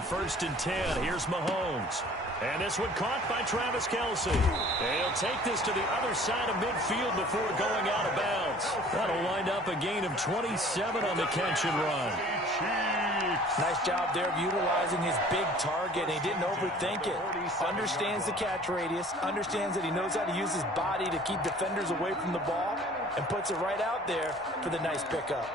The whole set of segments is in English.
On 1st and 10, here's Mahomes. And this one caught by Travis Kelce. And he'll take this to the other side of midfield before going out of bounds. That'll wind up a gain of 27 on the catch and run. Nice job there of utilizing his big target. And he didn't overthink it. Understands the catch radius. Understands that he knows how to use his body to keep defenders away from the ball. And puts it right out there for the nice pickup.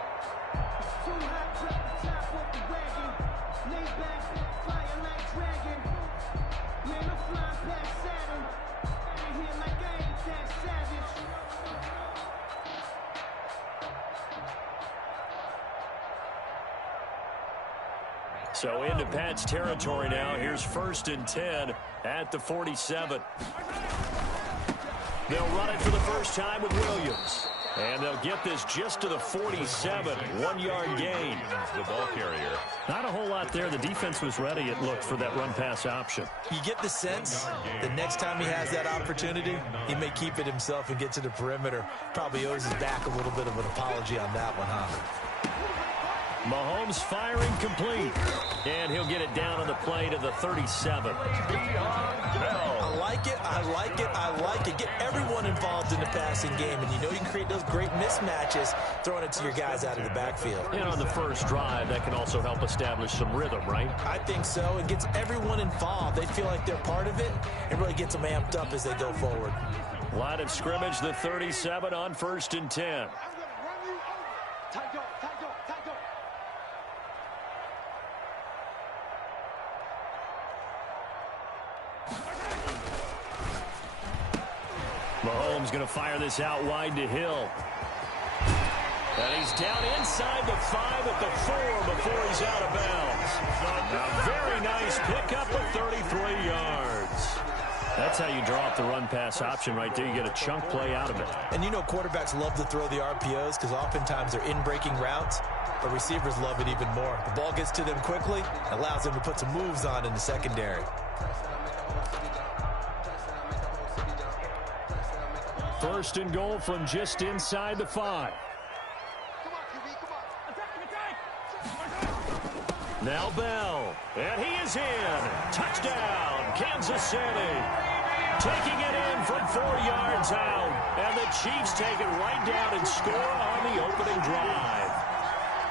So into Pat's territory now. Here's 1st and 10 at the 47. They'll run it for the first time with Williams. And they'll get this just to the 47. 1-yard gain. The ball carrier. Not a whole lot there. The defense was ready, it looked, for that run-pass option. You get the sense the next time he has that opportunity, he may keep it himself and get to the perimeter. Probably owes his back a little bit of an apology on that one, huh? Mahomes firing complete. And he'll get it down on the play to the 37. I like it, I like it, I like it. Get everyone involved in the passing game. And you know you can create those great mismatches throwing it to your guys out of the backfield. And on the first drive, that can also help establish some rhythm, right? I think so. It gets everyone involved. They feel like they're part of it and really gets them amped up as they go forward. Line of scrimmage, the 37 on 1st and 10. Mahomes going to fire this out wide to Hill. And he's down inside the 5 at the 4 before he's out of bounds. A very nice pickup of 33 yards. That's how you draw up the run-pass option right there. You get a chunk play out of it. And you know quarterbacks love to throw the RPOs because oftentimes they're in-breaking routes, but receivers love it even more. The ball gets to them quickly, allows them to put some moves on in the secondary. First and goal from just inside the 5. Now Bell, and he is in. Touchdown, Kansas City. Taking it in from 4 yards out. And the Chiefs take it right down and score on the opening drive.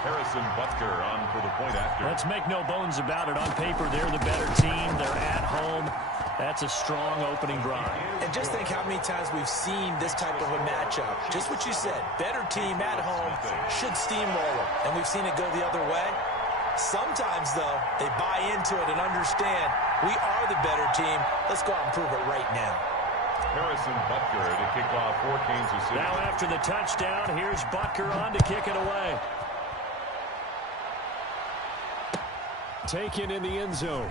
Harrison Butker on for the point after. Let's make no bones about it. On paper, they're the better team. They're at home. That's a strong opening drive. And just think how many times we've seen this type of a matchup. Just what you said, better team at home should steamroll them. And we've seen it go the other way. Sometimes, though, they buy into it and understand we are the better team. Let's go out and prove it right now. Harrison Butker to kick off for Kansas City. Now after the touchdown, here's Butker on to kick it away. Taken in the end zone.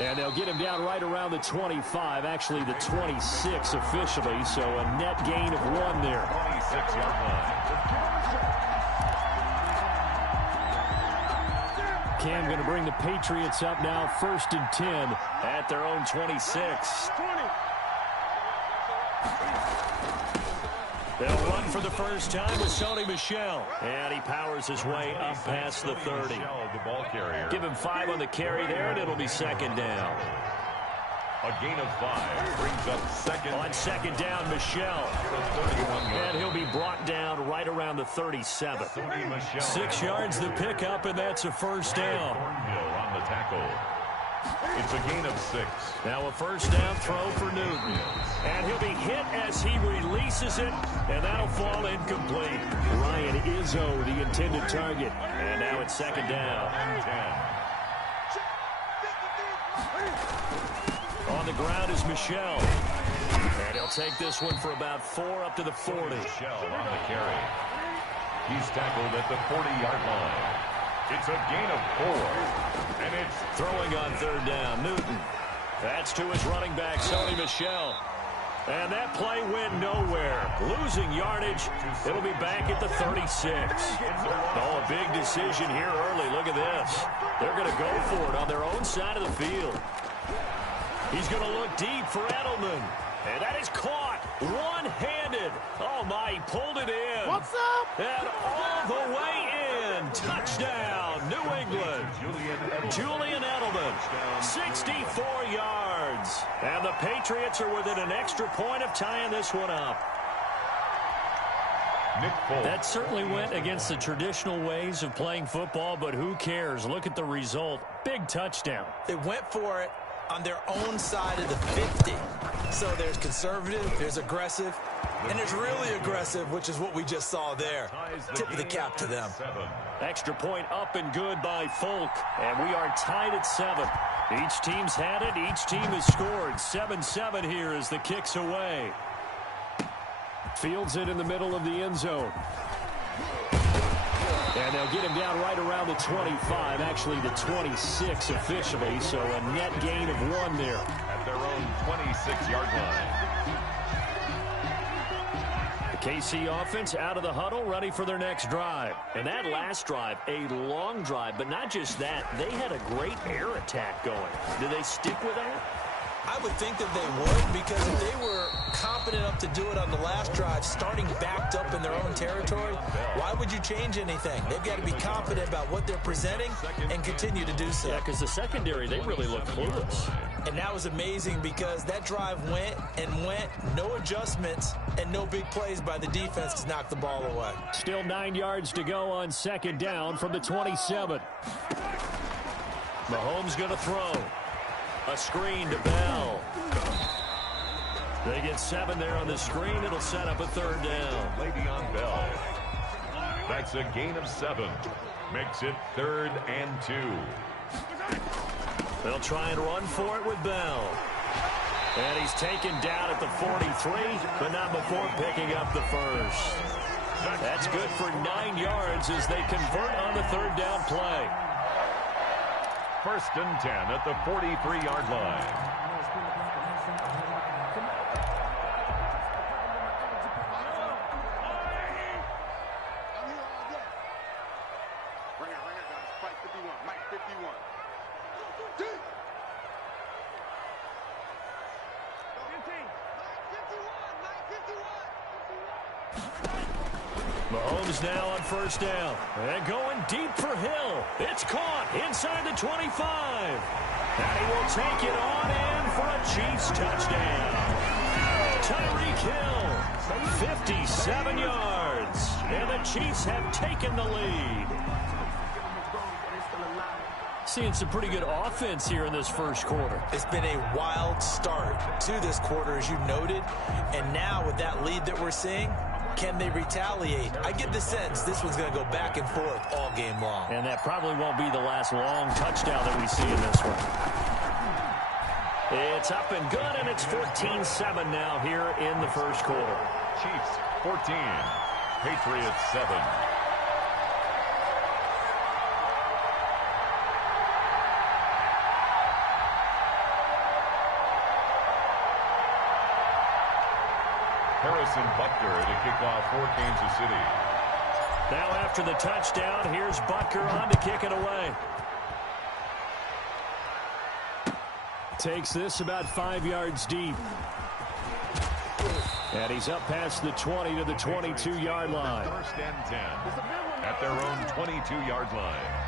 And they'll get him down right around the 25, actually the 26 officially, so a net gain of 1 there. 26-yard line. Cam going to bring the Patriots up now, 1st and 10 at their own 26. They'll run for the first time with Sony Michel. And he powers his way up past the 30. The ball carrier. Give him 5 on the carry there, and it'll be 2nd down. A gain of 5 brings up second. On 2nd down, Michel. And he'll be brought down right around the 37. 6 yards the pickup, and that's a first down. Thornhill on the tackle. It's a gain of 6. Now a first down throw for Newton. And he'll be hit as he releases it, and that'll fall incomplete. Ryan Izzo, the intended target. And now it's 2nd down. On the ground is Michel. And he'll take this one for about 4 up to the 40. Michel on the carry. He's tackled at the 40-yard line. It's a gain of 4. And it's throwing on 3rd down. Newton. That's to his running back, Sony Michel. And that play went nowhere. Losing yardage. It'll be back at the 36. Oh, a big decision here early. Look at this. They're going to go for it on their own side of the field. He's going to look deep for Edelman. And that is caught one-handed. Oh, my, he pulled it in. What's up? And all the way in. touchdown, New England. Julian Edelman, 64 yards. And the Patriots are within an extra point of tying this one up. That certainly went against the traditional ways of playing football, but who cares? Look at the result. Big touchdown. They went for it on their own side of the 50. So there's conservative, there's aggressive, and there's really aggressive, which is what we just saw there. Tip of the cap to them. Extra point up and good by Folk, and we are tied at 7. Each team's had it. Each team has scored. 7-7 here as the kick's away. Fields it in the middle of the end zone. And they'll get him down right around the 25, actually the 26 officially, so a net gain of 1 there. At their own 26-yard line. The KC offense out of the huddle, ready for their next drive. And that last drive, a long drive, but not just that. They had a great air attack going. Do they stick with that? I would think that they would, because if they were confident enough to do it on the last drive, starting backed up in their own territory, why would you change anything? They've got to be confident about what they're presenting and continue to do so. Yeah, because the secondary, they really look clueless. And that was amazing because that drive went and went, no adjustments, and no big plays by the defense to knock the ball away. Still 9 yards to go on second down from the 27. Mahomes going to throw. A screen to Bell. They get 7 there on the screen. It'll set up a third down. Le'Veon Bell. That's a gain of 7. Makes it 3rd and 2. They'll try and run for it with Bell. And he's taken down at the 43, but not before picking up the first. That's good for 9 yards as they convert on the third down play. 1st and 10 at the 43-yard line. Mahomes now on first down. And going deep for Hill. It's caught inside the 25. And he will take it on in for a Chiefs touchdown. Tyreek Hill, 57 yards. And the Chiefs have taken the lead. Seeing some pretty good offense here in this first quarter. It's been a wild start to this quarter, as you noted. And now with that lead that we're seeing, can they retaliate? I get the sense this one's going to go back and forth all game long. And that probably won't be the last long touchdown that we see in this one. It's up and good, and it's 14-7 now here in the first quarter. Chiefs 14, Patriots 7. Harrison Butker to kick off for Kansas City. Now after the touchdown, here's Butker on to kick it away. Takes this about 5 yards deep. And he's up past the 20 to the 22-yard line. 1st and 10 at their own 22-yard line.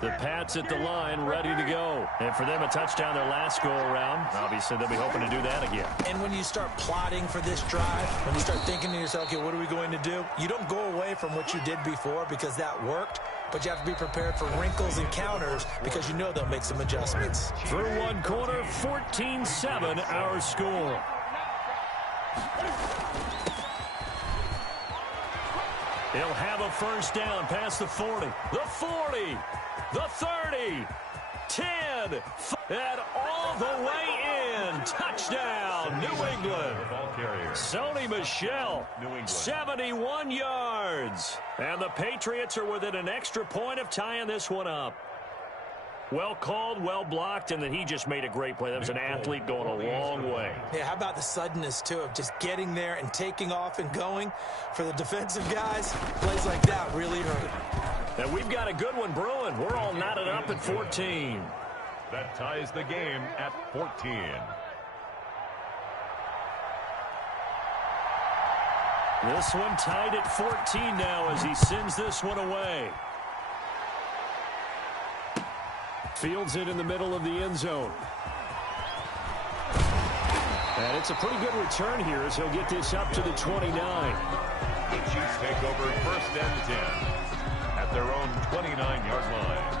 The Pats at the line, ready to go. And for them, a touchdown their last go-around. Obviously, they'll be hoping to do that again. And when you start plotting for this drive, when you start thinking to yourself, okay, what are we going to do? You don't go away from what you did before because that worked, but you have to be prepared for wrinkles and counters because you know they'll make some adjustments. Through one quarter, 14-7 our score. He'll have a first down past the 40, the 40, the 30, 10, and all the way in. Touchdown, New England. Sony Michel, 71 yards. And the Patriots are within an extra point of tying this one up. Well called, well blocked, and then he just made a great play. That was an athlete going a long way. Yeah, how about the suddenness, too, of just getting there and taking off and going? For the defensive guys, plays like that really hurt. And we've got a good one brewing. We're all knotted up at 14. That ties the game at 14. This one tied at 14 now as he sends this one away. Fields it in the middle of the end zone. And it's a pretty good return here as he'll get this up to the 29. The Chiefs take over 1st and 10 at their own 29-yard line.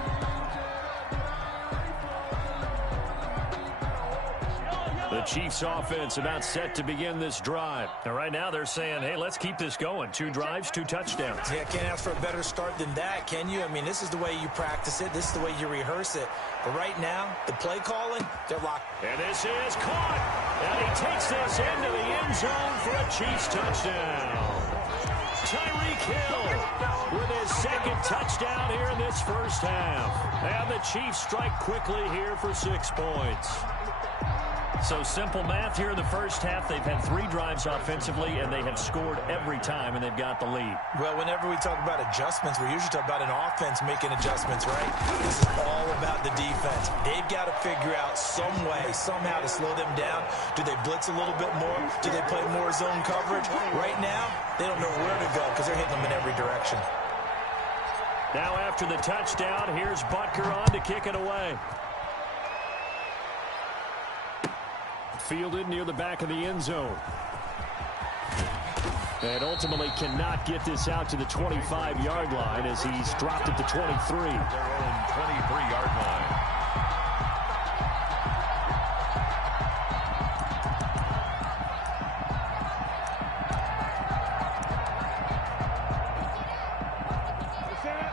The Chiefs offense about set to begin this drive. And right now they're saying, hey, let's keep this going. 2 drives, 2 touchdowns. Yeah, can't ask for a better start than that, can you? I mean, this is the way you practice it. This is the way you rehearse it. But right now, the play calling, they're locked. And this is caught. And he takes this into the end zone for a Chiefs touchdown. Tyreek Hill with his 2nd touchdown here in this first half. And the Chiefs strike quickly here for 6 points. So simple math here in the first half. They've had 3 drives offensively, and they have scored every time, and they've got the lead. Well, whenever we talk about adjustments, we usually talk about an offense making adjustments, right? This is all about the defense. They've got to figure out some way, somehow to slow them down. Do they blitz a little bit more? Do they play more zone coverage? Right now, they don't know where to go because they're hitting them in every direction. Now after the touchdown, here's Butker on to kick it away. Fielded near the back of the end zone. And ultimately cannot get this out to the 25-yard line as he's dropped at the 23. Their own 23-yard line.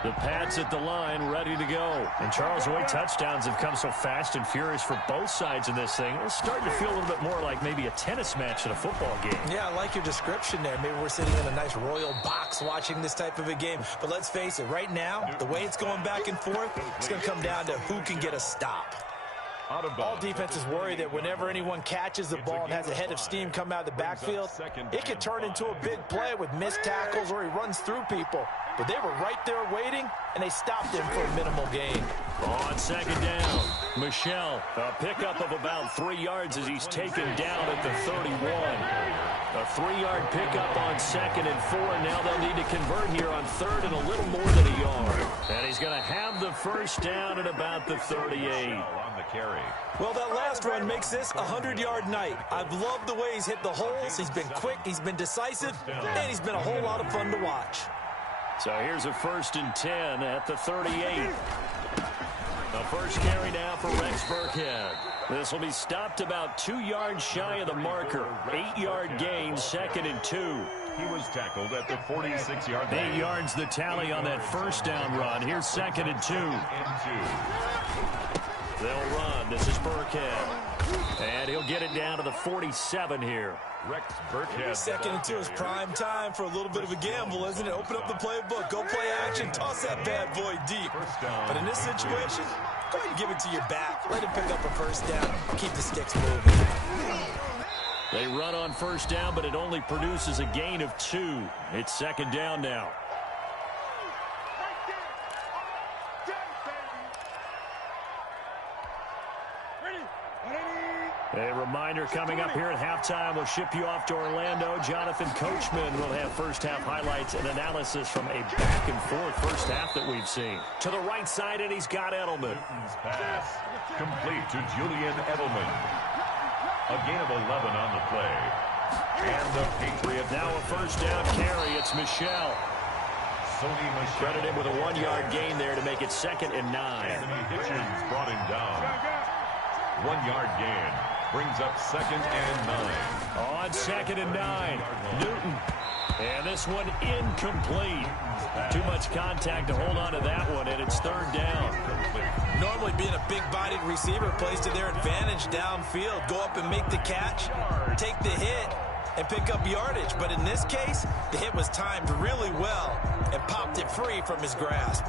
The Pats at the line, ready to go. And Charles, the way touchdowns have come so fast and furious for both sides in this thing, it's starting to feel a little bit more like maybe a tennis match than a football game. Yeah, I like your description there. Maybe we're sitting in a nice royal box watching this type of a game. But let's face it, right now, the way it's going back and forth, it's going to come down to who can get a stop. All defenses worry that whenever anyone catches the ball and has a head of steam come out of the backfield, it could turn into a big play with missed tackles or he runs through people. But they were right there waiting, and they stopped him for a minimal gain. On 2nd down, Michel, a pickup of about 3 yards as he's taken down at the 31. A 3-yard pickup on 2nd and 4. Now they'll need to convert here on 3rd and a little more than a yard. And he's going to have the first down at about the 38. On the carry. Well, that last run makes this a 100-yard night. I've loved the way he's hit the holes. He's been quick, he's been decisive, and he's been a whole lot of fun to watch. So here's a 1st and 10 at the 38. The first carry now for Rex Burkhead. This will be stopped about 2 yards shy of the marker. 8-yard gain, 2nd and 2. He was tackled at the 46-yard line. 8 yards the tally on that first down run. Here's 2nd and 2. They'll run. This is Burkhead. And he'll get it down to the 47 here. Rex Burkhead. 2nd and 2 is prime time for a little bit of a gamble, isn't it? Open up the playbook, go play action, toss that bad boy deep. But in this situation, go ahead and give it to your back. Let him pick up a first down. Keep the sticks moving. They run on first down, but it only produces a gain of 2. It's 2nd down now. A reminder coming up here at halftime. We'll ship you off to Orlando. Jonathan Coachman will have first-half highlights and analysis from a back-and-forth first half that we've seen. To the right side, and he's got Edelman. Newton's pass complete to Julian Edelman. A gain of 11 on the play. And the Patriots. Now a first down carry. It's Michel. Sony Michel. Credited with a 1-yard gain there to make it 2nd and 9. Anthony Hitchens brought him down. 1-yard gain. Brings up 2nd and 9. On 2nd and 9, Newton. And this one incomplete. Too much contact to hold on to that one, and it's 3rd down. Normally being a big-bodied receiver plays to their advantage downfield. Go up and make the catch, take the hit, and pick up yardage. But in this case, the hit was timed really well and popped it free from his grasp.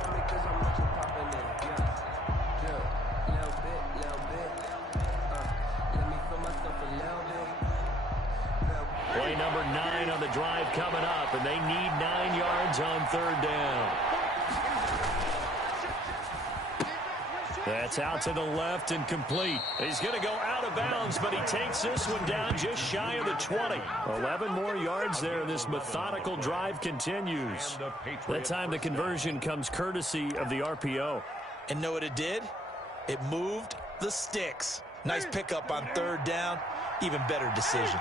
Play number 9 on the drive coming up, and they need 9 yards on 3rd down. That's out to the left and complete. He's going to go out of bounds, but he takes this one down just shy of the 20. 11 more yards there. This methodical drive continues. That time the conversion comes courtesy of the RPO. And know what it did? It moved the sticks. Nice pickup on third down. Even better decision.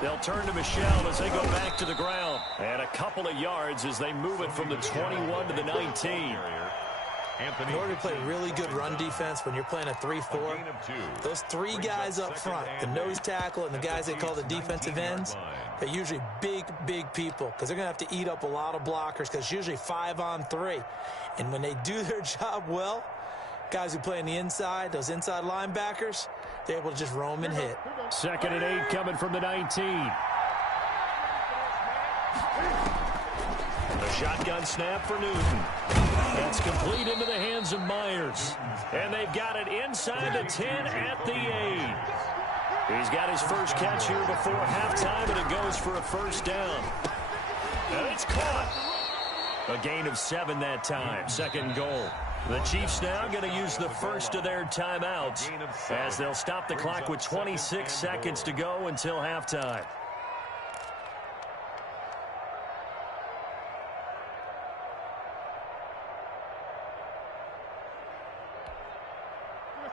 They'll turn to Michel as they go back to the ground. And a couple of yards as they move it from the 21 to the 19. In order to play really good run defense when you're playing a 3-4, those three guys up front, the nose tackle and the guys they call the defensive ends, they're usually big, big people because they're going to have to eat up a lot of blockers because it's usually 5-on-3. And when they do their job well, guys who play on the inside, those inside linebackers, they're able to just roam and hit. 2nd and 8 coming from the 19. A shotgun snap for Newton. That's complete into the hands of Myers. And they've got it inside the 10 at the 8. He's got his first catch here before halftime, and it goes for a first down. And it's caught. A gain of 7 that time. 2nd goal. The Chiefs now going to use the first of their timeouts as they'll stop the clock with 26 seconds to go until halftime.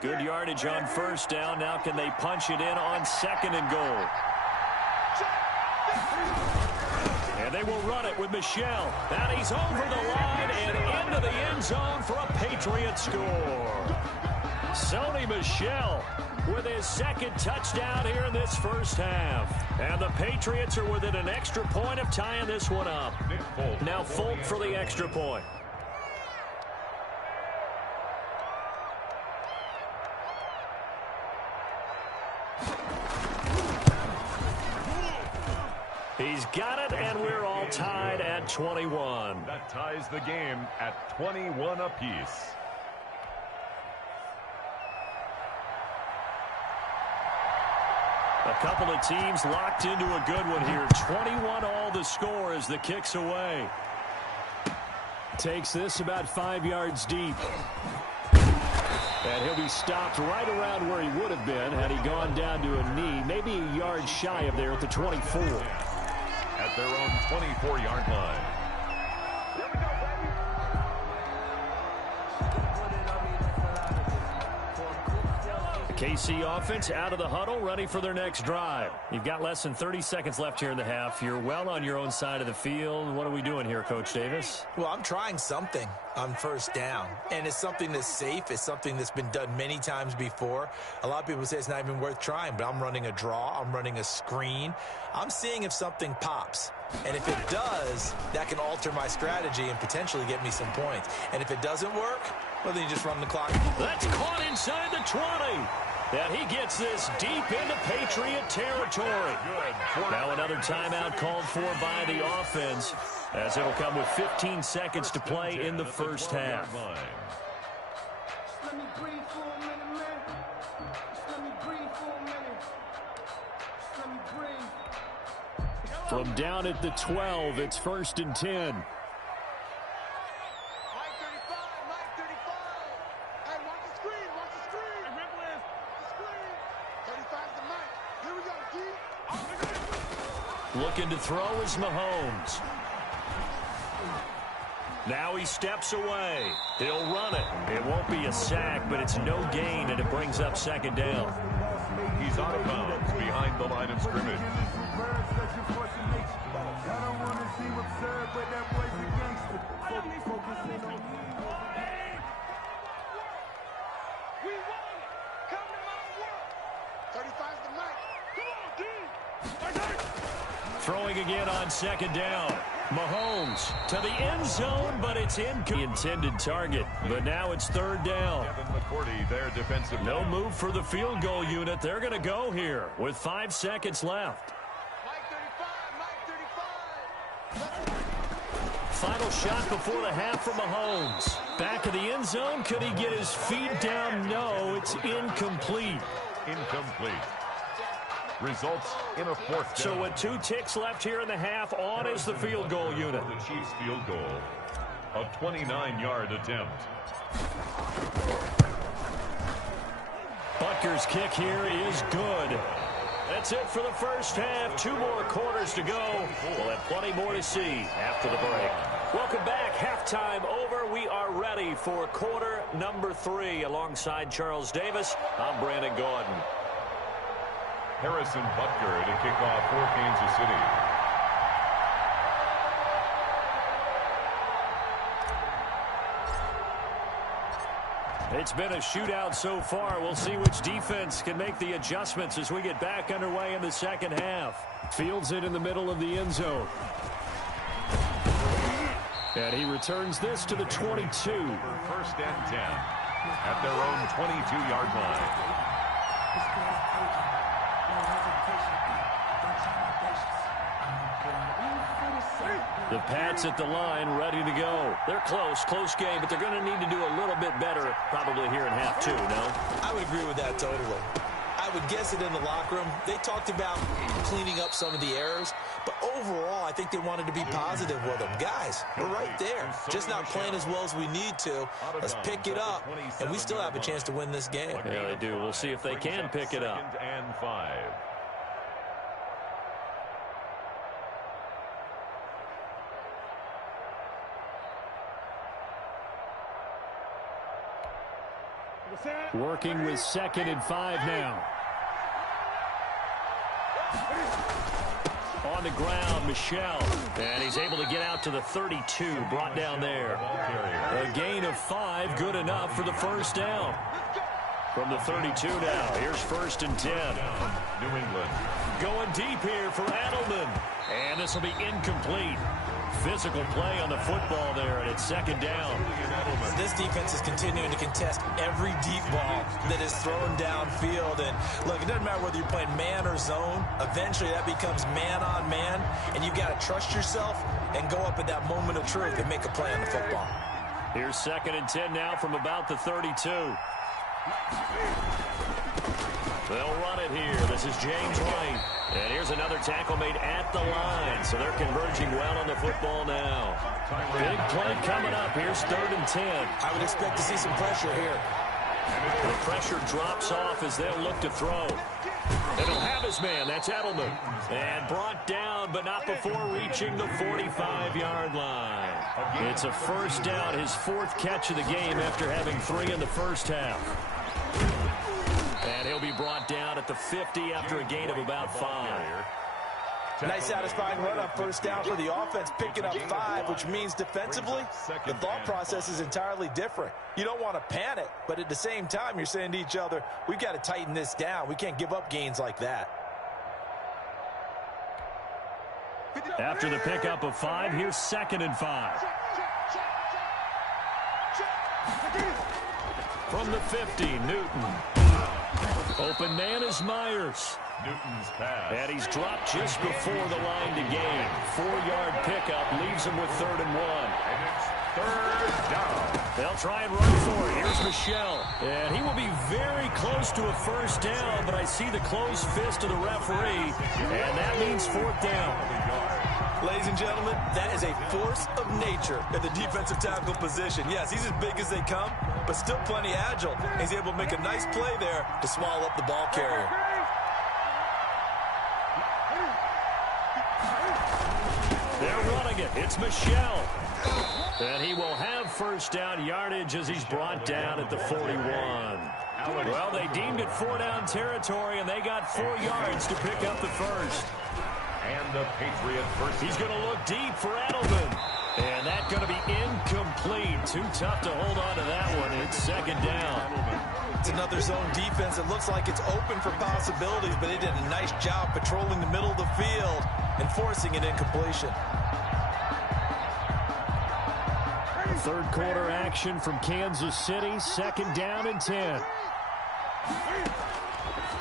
Good yardage on first down. Now can they punch it in on 2nd and goal? And they will run it with Michel. And he's over the line and into the end zone for a Patriot score. Sony Michel with his 2nd touchdown here in this first half. And the Patriots are within an extra point of tying this one up. Now Folk for the extra point. He's got it, and we're all tied at 21. That ties the game at 21 apiece. A couple of teams locked into a good one here. 21 all the score as the kick's away. Takes this about 5 yards deep. And he'll be stopped right around where he would have been had he gone down to a knee, maybe a yard shy of there at the 24. At their own 24-yard line. KC offense out of the huddle, ready for their next drive. You've got less than 30 seconds left here in the half. You're well on your own side of the field. What are we doing here, Coach Davis? Well, I'm trying something on first down, and it's something that's safe. It's something that's been done many times before. A lot of people say it's not even worth trying, but I'm running a draw. I'm running a screen. I'm seeing if something pops. And if it does, that can alter my strategy and potentially get me some points. And if it doesn't work, well, then you just run the clock. That's caught inside the 20. And he gets this deep into Patriot territory. Now another timeout called for by the offense, as it'll come with 15 seconds to play in the first half. From down at the 12, it's 1st and 10. Looking to throw is Mahomes. Now he steps away. He'll run it. It won't be a sack, but it's no gain, and it brings up 2nd down. He's out of bounds behind the line of scrimmage. Throwing again on 2nd down. Mahomes to the end zone, but it's in the intended target. But now it's 3rd down. Their defensive no move for the field goal unit. They're going to go here with 5 seconds left. Final shot before the half from Mahomes. Back of the end zone. Could he get his feet down? No, it's incomplete. Incomplete. results in a fourth down. So with 2 ticks left here in the half, on is the field goal unit. The Chiefs field goal, a 29-yard attempt. Butker's kick here is good. That's it for the first half. 2 more quarters to go. We'll have plenty more to see after the break. Welcome back. Halftime over. We are ready for quarter number 3. Alongside Charles Davis, I'm Brandon Gordon. Harrison Butker to kick off for Kansas City. It's been a shootout so far. We'll see which defense can make the adjustments as we get back underway in the second half. Fields it in the middle of the end zone. And he returns this to the 22. First and 10 at their own 22-yard line. The Pats at the line, ready to go. They're close game, but they're going to need to do a little bit better probably here in half 2, no? I would agree with that totally. I would guess it in the locker room. They talked about cleaning up some of the errors, but overall, I think they wanted to be positive with them. Guys, we're right there. Just not playing as well as we need to. Let's pick it up, and we still have a chance to win this game. Yeah, they do. We'll see if they can pick it up. Second and 5. Working with 2nd and 5 now. On the ground, Michel. And he's able to get out to the 32, brought down there. A gain of 5, good enough for the first down. From the 32 now, here's 1st and 10. New England. Going deep here for Edelman. And this will be incomplete. Physical play on the football there, and it's 2nd down. This defense is continuing to contest every deep ball that is thrown downfield. And look, it doesn't matter whether you're playing man or zone. Eventually, that becomes man on man, and you've got to trust yourself and go up at that moment of truth and make a play on the football. Here's 2nd and 10 now from about the 32. They'll run it here. This is James White. And here's another tackle made at the line. So they're converging well on the football now. Big play coming up. Here's 3rd and 10. I would expect to see some pressure here. The pressure drops off as they'll look to throw. And he'll have his man. That's Edelman. And brought down, but not before reaching the 45-yard line. It's a first down, his 4th catch of the game after having 3 in the first half. And he'll be brought down at the 50 after a gain of about 5. Nice satisfying run on first down for the offense, picking up 5, which means defensively, the thought process is entirely different. You don't want to panic, but at the same time, you're saying to each other, we've got to tighten this down. We can't give up gains like that. After the pickup of 5, here's 2nd and 5. From the 50, Newton. Open man is Myers. Newton's pass. And he's dropped just before the line to gain. 4-yard pickup leaves him with 3rd and 1. And it's 3rd down. They'll try and run for it. Here's Michel. And he will be very close to a first down, but I see the closed fist of the referee, and that means 4th down. Ladies and gentlemen, that is a force of nature at the defensive tackle position. Yes, he's as big as they come, but still plenty agile. He's able to make a nice play there to swallow up the ball carrier. They're running it. It's Michel. And he will have first down yardage as he's brought down at the 41. Well, they deemed it 4-down territory, and they got 4 yards to pick up the first. And the Patriot first. He's going to look deep for Edelman. And that's going to be incomplete. Too tough to hold on to that one. It's 2nd down. It's another zone defense. It looks like it's open for possibilities, but they did a nice job patrolling the middle of the field and forcing an incompletion. Third quarter action from Kansas City. 2nd down and 10.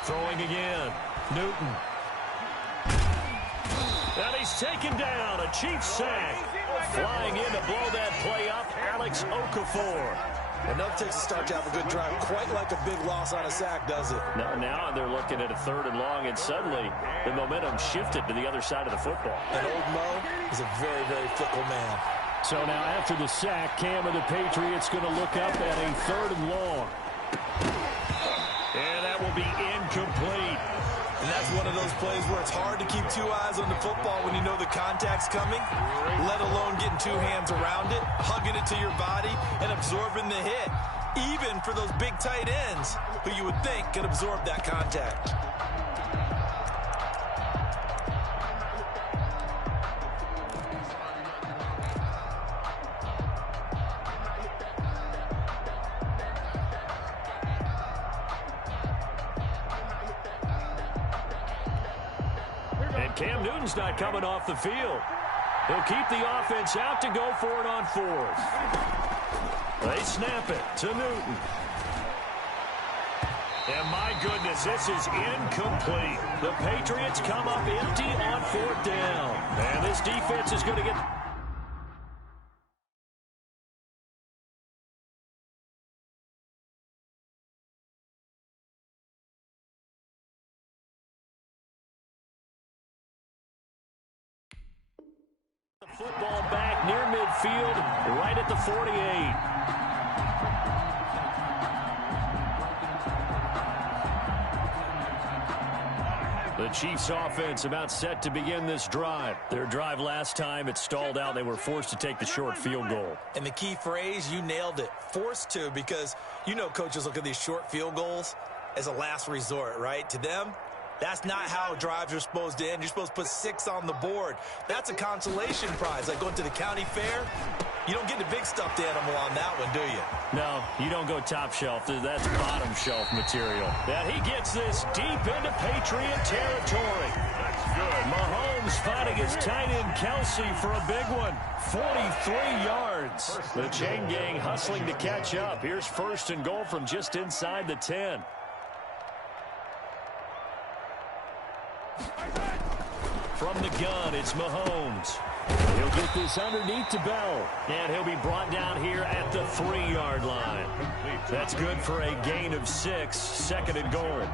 Throwing again. Newton. And he's taken down. A Chiefs sack. Flying in to blow that play up, Alex Okafor. Enough takes a start to have a good drive. Quite like a big loss on a sack, does it? Now they're looking at a 3rd and long, and suddenly the momentum shifted to the other side of the football. And old Mo is a very, very fickle man. So now after the sack, Cam of the Patriots going to look up at a 3rd and long. And that will be incomplete. And that's one of those plays where it's hard to keep 2 eyes on the football when you know the contact's coming, let alone getting 2 hands around it, hugging it to your body, and absorbing the hit, even for those big tight ends who you would think could absorb that contact. Cam Newton's not coming off the field. He'll keep the offense out to go for it on 4th. They snap it to Newton. And my goodness, this is incomplete. The Patriots come up empty on 4th down. And this defense is going to get... Football back near midfield, right at the 48. The Chiefs offense about set to begin this drive. Their drive last time, it stalled out. They were forced to take the short field goal. And the key phrase, you nailed it, forced to, because you know coaches look at these short field goals as a last resort, right? To them, that's not how drives are supposed to end. You're supposed to put 6 on the board. That's a consolation prize, like going to the county fair. You don't get the big stuffed animal on that one, do you? No, you don't go top shelf. That's bottom shelf material. And he gets this deep into Patriot territory. That's good. Mahomes finding his tight end Kelsey for a big one. 43 yards. The chain gang hustling to catch up. Here's 1st and goal from just inside the 10. From the gun, it's Mahomes. He'll get this underneath to Bell. And he'll be brought down here at the 3-yard line. That's good for a gain of 6, 2nd and goal.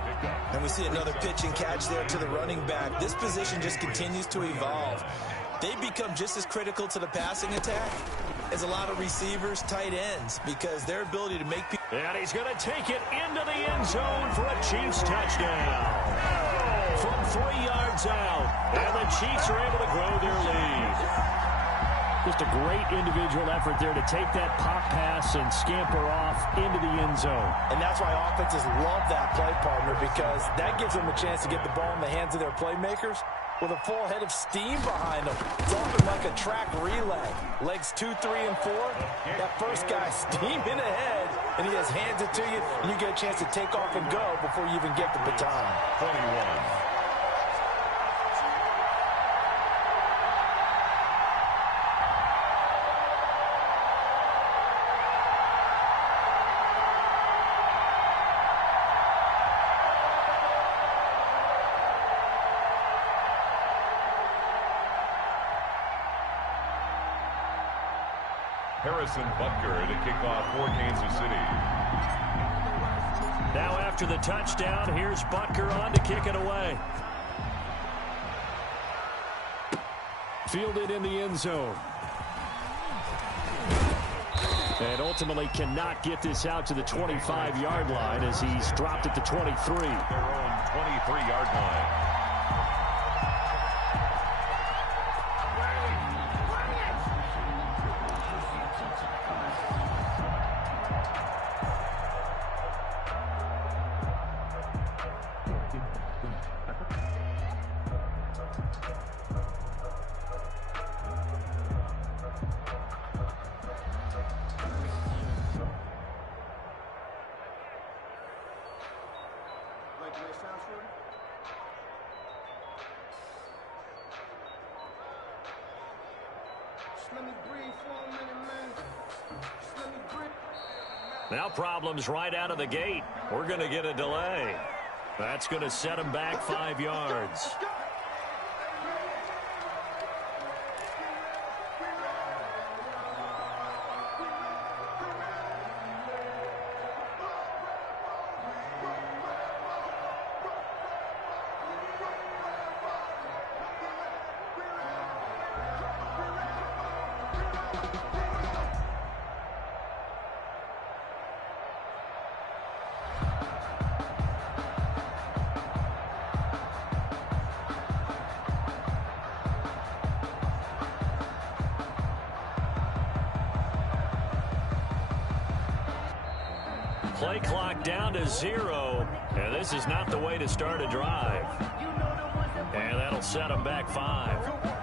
And we see another pitch and catch there to the running back. This position just continues to evolve. They become just as critical to the passing attack as a lot of receivers, tight ends, because their ability to make people... And he's going to take it into the end zone for a Chiefs touchdown. From 3 yards out, and the Chiefs are able to grow their lead. Just a great individual effort there to take that pop pass and scamper off into the end zone. And that's why offenses love that play, partner, because that gives them a chance to get the ball in the hands of their playmakers with a full head of steam behind them. It's often like a track relay. Legs 2, 3, and 4. That first guy steaming ahead, and he just hands it to you, and you get a chance to take off and go before you even get the baton. 21. Harrison Butker to kick off for Kansas City. Now after the touchdown, here's Butker on to kick it away. Fielded in the end zone. And ultimately cannot get this out to the 25-yard line as he's dropped at the 23. Their own 23-yard line. Now problems right out of the gate. We're going to get a delay. That's going to set him back 5 yards. Play clock down to 0, and this is not the way to start a drive. And that'll set them back 5.